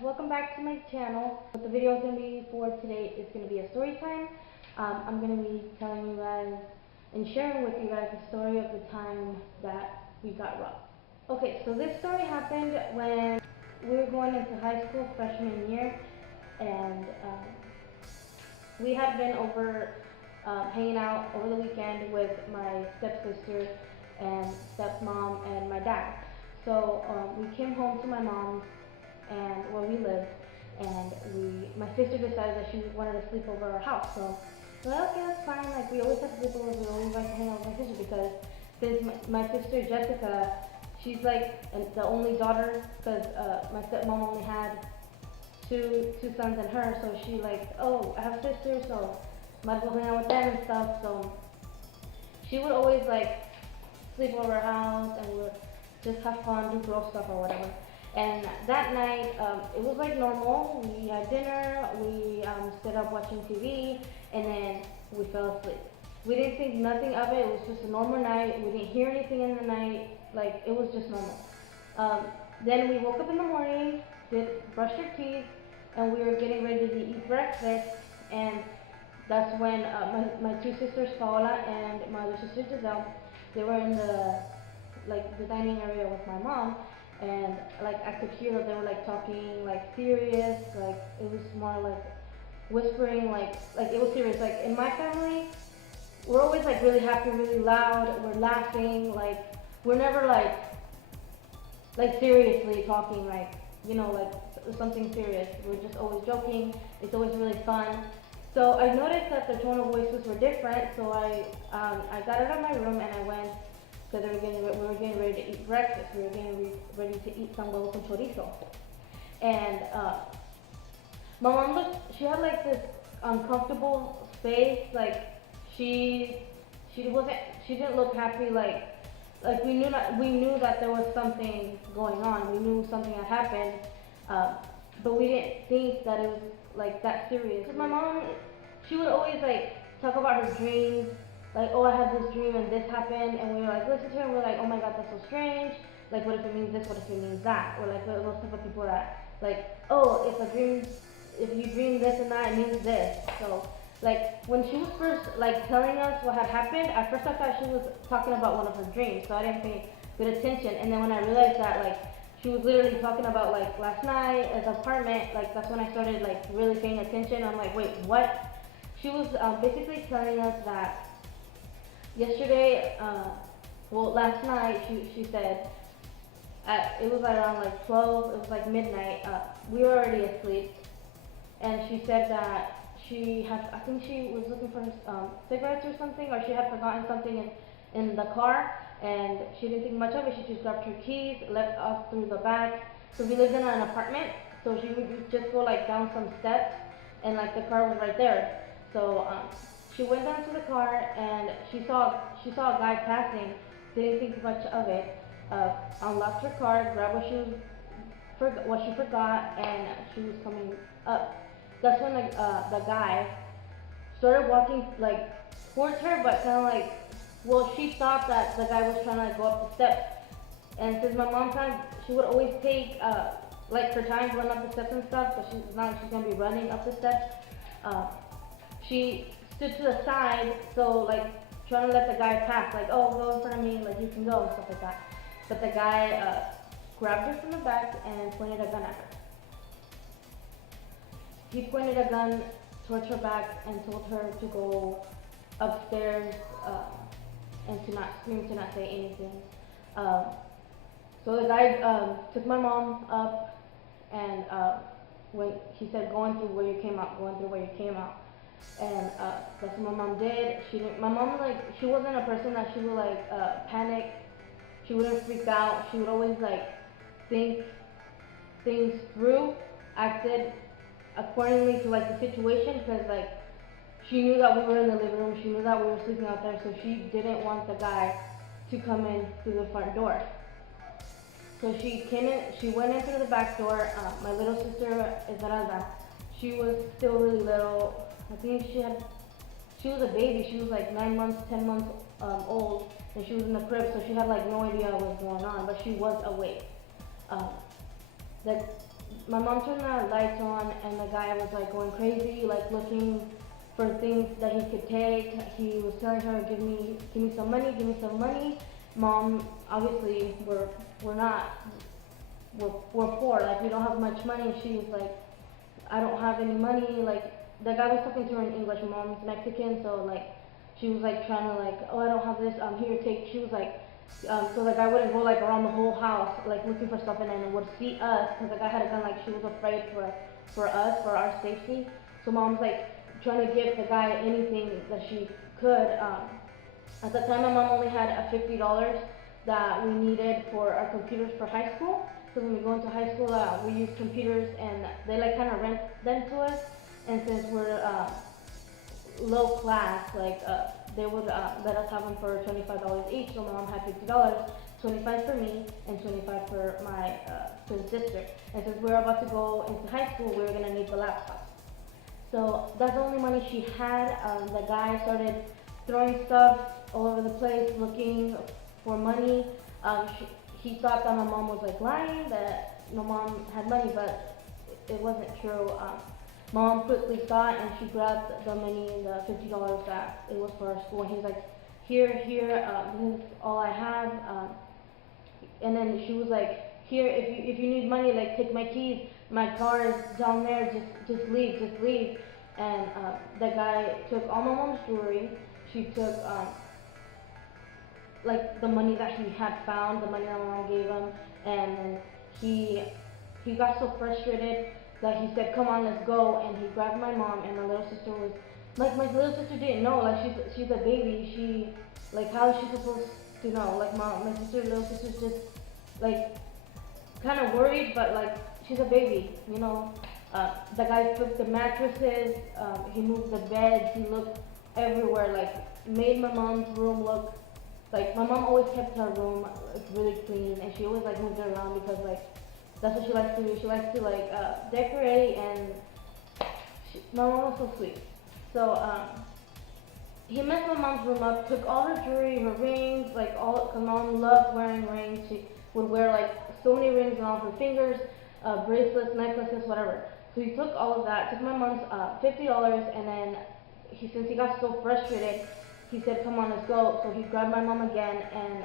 welcome back to my channel. What the video is going to be for today is going to be a story time. I'm going to be telling you guys and sharing with you guys the story of the time that we got robbed. Okay, so this story happened when we were going into high school freshman year, and we had been over hanging out over the weekend with my stepsister and stepmom and my dad. So we came home to my mom's and where we lived, and my sister decided that she wanted to sleep over our house. So we're like, okay, that's fine. Like, we always have sleepovers. We always like to hang out with my sister because since my sister Jessica, she's like the only daughter because my stepmom only had two sons and her. So she like, oh, I have sisters, so might as well hang out with them and stuff. So she would always like sleep over our house, and we would just have fun, do girl stuff or whatever. And that night, it was like normal. We had dinner, we stood up watching TV, and then we fell asleep. We didn't think nothing of it. It was just a normal night. We didn't hear anything in the night. Like, it was just normal. Then we woke up in the morning, brushed our teeth, and we were getting ready to eat breakfast. And that's when my two sisters, Paola and my other sister, Giselle, they were in the dining area with my mom. And like I could hear that they were like talking like serious, like it was more like whispering, like it was serious. Like in my family, we're always like really happy, really loud, we're laughing, like we're never like seriously talking, like, you know, like something serious. We're just always joking. It's always really fun. So I noticed that the tone of voices were different, so I got out of my room and I went, because we were getting ready to eat breakfast. We were getting ready to eat some huevos con chorizo. And my mom she had like this uncomfortable face, like she didn't look happy, like we knew that there was something going on. We knew something had happened, but we didn't think that it was like that serious. Cause my mom, she would always like talk about her dreams. Like, oh, I had this dream and this happened, and we were like, listen to her, and we're like, oh my god, that's so strange. Like, what if it means this? What if it means that? Or like those type of people that, like, oh, if you dream this and that, it means this. So, like, when she was first like telling us what had happened, at first I thought she was talking about one of her dreams, so I didn't pay good attention. And then when I realized that, like, she was literally talking about like last night at the apartment, like that's when I started like really paying attention. I'm like, wait, what? She was basically telling us that yesterday, last night, she said, it was around like 12, it was like midnight, we were already asleep, and she said that I think she was looking for cigarettes or something, or she had forgotten something in the car, and she didn't think much of it. She just grabbed her keys, left us through the back. So we lived in an apartment, so she would just go like down some steps, and like the car was right there. So she went down to the car and she saw a guy passing, didn't think much of it, unlocked her car, grabbed what she forgot, and she was coming up. That's when the guy started walking like towards her, but kind of like, well, she thought that the guy was trying to like, go up the steps. And since my mom she would always take like her time going up the steps and stuff, so she's not like she's gonna be running up the steps. She stood to the side, so like trying to let the guy pass, like, oh, go in front of me, like you can go and stuff like that. But the guy grabbed her from the back and pointed a gun at her. He pointed a gun towards her back and told her to go upstairs and to not scream, to not say anything. So the guy took my mom up, and when he said, going through where you came out, going through where you came out. And that's what my mom did. My mom, like, she wasn't a person that she would like panic. She wouldn't freak out. She would always like think things through, acted accordingly to like the situation, because like she knew that we were in the living room. She knew that we were sleeping out there, so she didn't want the guy to come in through the front door. So she went in through the back door. My little sister Esmeralda, she was still really little. I think she was a baby. She was like 9 months, 10 months old, and she was in the crib, so she had like no idea what was going on, but she was awake. my mom turned the lights on, and the guy was like going crazy, like looking for things that he could take. He was telling her, give me some money, give me some money. Mom, obviously, we're not, we're poor, like we don't have much money. She was like, I don't have any money. Like the guy was talking to her in English. My mom's Mexican, so like she was like trying to like, oh, I don't have this. Here, take. She was like, so the guy wouldn't go like around the whole house like looking for stuff, and then would see us because the guy had a gun. Like she was afraid for us, for our safety. So mom's like trying to give the guy anything that she could. At the time, my mom only had $50 that we needed for our computers for high school. So when we go into high school, we use computers, and they like kind of rent them to us. And since we're low class, like they would let us have them for $25 each. So my mom had $50, 25 for me, and 25 for my twin sister. And since we were about to go into high school, we were gonna need the laptops. So that's the only money she had. The guy started throwing stuff all over the place, looking for money. He thought that my mom was like lying, that my mom had money, but it wasn't true. Mom quickly saw it, and she grabbed the money, the $50 that it was for our school, and he was like, here, this is all I have. And then she was like, here, if you need money, like take my keys, my car is down there, just leave. And the guy took all my mom's jewelry. She took like the money that he had found, the money that my mom gave him, and then he got so frustrated that he said, "Come on, let's go." And he grabbed my mom, and my little sister was like, my little sister didn't know, like she's a baby. She like how is she supposed to know? Like my little sister's just like kind of worried, but like she's a baby, you know. The guy flipped the mattresses, he moved the bed, he looked everywhere, like made my mom's room look like my mom always kept her room like really clean, and she always like moved it around because like that's what she likes to do. She likes to like decorate, and my mom was so sweet. So he messed my mom's room up, took all her jewelry, her rings, like all. Cause mom loved wearing rings. She would wear like so many rings on all her fingers, bracelets, necklaces, whatever. So he took all of that, took my mom's $50, and then since he got so frustrated, he said, "Come on, let's go." So he grabbed my mom again and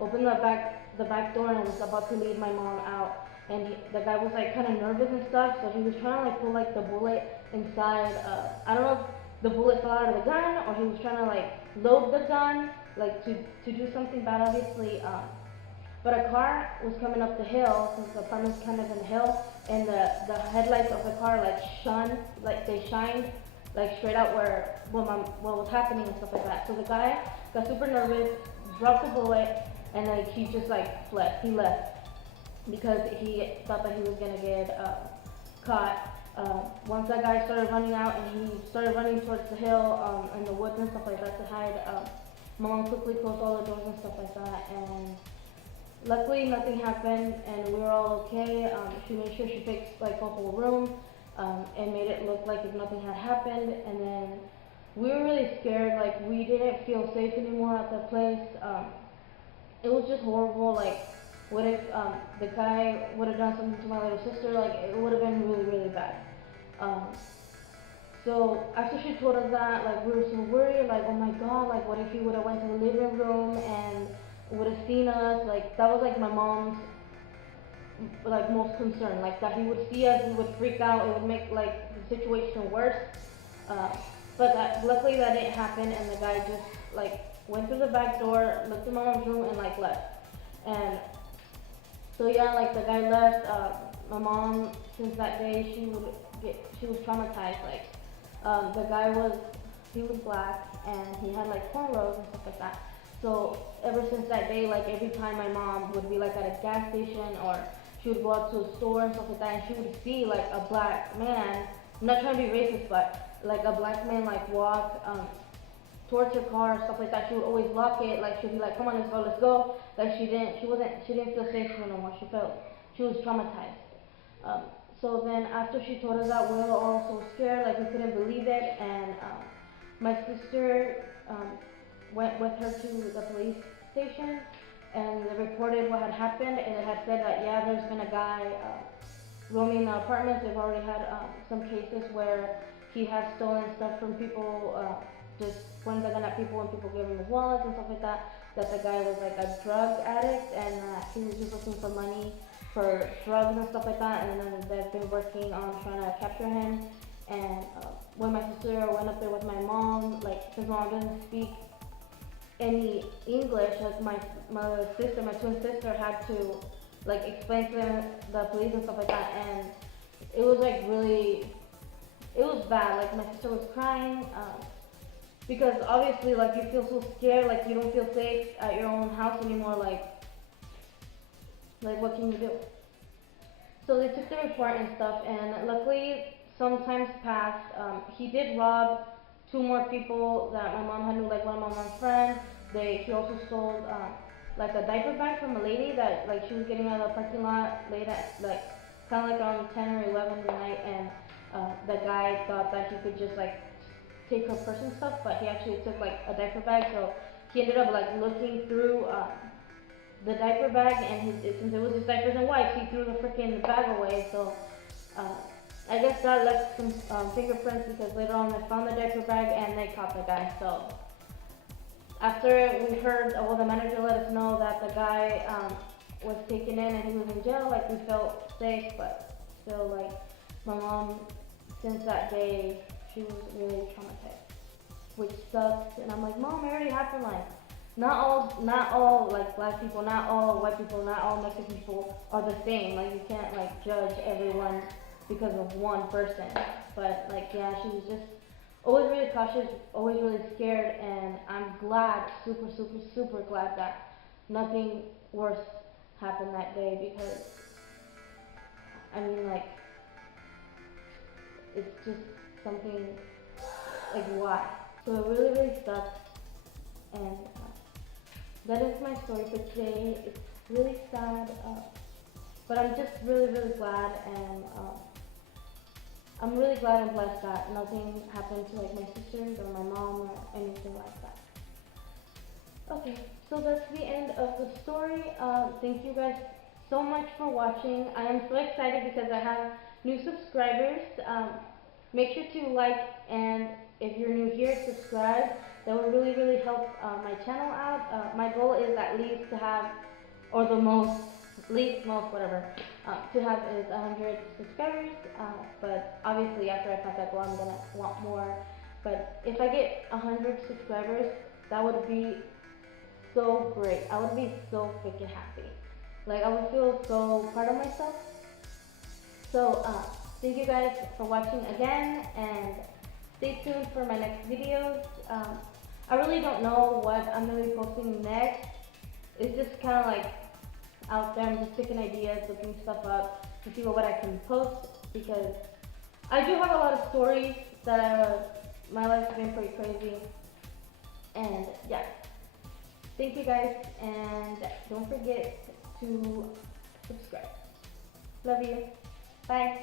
opened the back door, and was about to lead my mom out. And the guy was like kind of nervous and stuff, so he was trying to like pull like the bullet inside. I don't know if the bullet fell out of the gun, or he was trying to like load the gun, like to do something bad, obviously. But a car was coming up the hill, since the apartment's kind of in the hill, and the headlights of the car like shined like straight out where what was happening and stuff like that. So the guy got super nervous, dropped the bullet, and like he just like fled. He left because he thought that he was gonna get caught. Once that guy started running out, and he started running towards the hill and the woods and stuff like that to hide, my mom quickly closed all the doors and stuff like that, and luckily nothing happened, and we were all okay. She made sure she fixed like the whole room, and made it look like if nothing had happened. And then we were really scared, like we didn't feel safe anymore at the place. It was just horrible. Like what if the guy would have done something to my little sister? Like it would have been really, really bad. So after she told us that, like we were so worried, like oh my god, like what if he would have went to the living room and would have seen us? Like that was like my mom's like most concern, like that he would see us, we would freak out, it would make like the situation worse. But luckily that didn't happen, and the guy just like went through the back door, looked at my mom's room, and like left. And so yeah, like the guy left. My mom, since that day, she was traumatized. Like the guy he was black, and he had like cornrows and stuff like that. So ever since that day, like every time my mom would be like at a gas station, or she would go out to a store and stuff like that, and she would see like a black man, I'm not trying to be racist, but like a black man like walk towards her car, stuff like that, she would always lock it. Like she'd be like, "Come on, let's go." Like she didn't feel safe anymore. She was traumatized. So then after she told us that, we were all so scared, like we couldn't believe it. And my sister went with her to the police station, and they reported what had happened, and it had said that yeah, there's been a guy roaming the apartments. They've already had some cases where he has stolen stuff from people, just pointing the gun at people and people gave him his wallets and stuff like that. That the guy was like a drug addict and he was just looking for money for drugs and stuff like that. And then they've been working on trying to capture him. And when my sister went up there with my mom, like since my mom doesn't speak any English, like my sister, my twin sister, had to like explain to the police and stuff like that, and it was like really, it was bad. Like my sister was crying because obviously like you feel so scared, like you don't feel safe at your own house anymore. Like what can you do? So they took the report and stuff, and luckily some times passed. He did rob two more people that my mom had knew, like one of my mom's friends. He also stole like a diaper bag from a lady that like she was getting out of the parking lot late at like kind of like around 10 or 11 at night, and the guy thought that he could just like take her purse and stuff, but he actually took like a diaper bag. So he ended up like looking through the diaper bag, and since it was his diapers and wipes, he threw the freaking bag away. So I guess that left some fingerprints because later on they found the diaper bag and they caught the guy. So after we heard, well, the manager let us know that the guy was taken in and he was in jail, like we felt safe, but still, like my mom, since that day, she was really traumatized, which sucks. And I'm like, Mom, it already happened. Like, not all like black people, not all white people, not all Mexican people are the same. Like you can't like judge everyone because of one person. But like, yeah, she was just always really cautious, always really scared, and I'm glad, super glad that nothing worse happened that day, because I mean, like, it's just something, like, why? So it really sucks, and that is my story for today. It's really sad, but I'm just really glad, and I'm really glad and blessed that nothing happened to like my sisters or my mom or anything like that. Okay, so that's the end of the story. Thank you guys so much for watching. I am so excited because I have new subscribers. Make sure to like, and if you're new here, subscribe. That will really help my channel out. My goal is at least to have, or the most, whatever, to have is 100 subscribers, but obviously after I pass that goal I'm gonna want more. But if I get 100 subscribers, that would be so great. I would be so freaking happy. Like, I would feel so proud of myself. So thank you guys for watching again, and stay tuned for my next videos. I really don't know what I'm gonna be posting next. It's just kind of like out there. I'm just picking ideas, looking stuff up to see what I can post, because I do have a lot of stories that my life's been pretty crazy. And yeah, thank you guys, and don't forget to subscribe. Love you. Bye.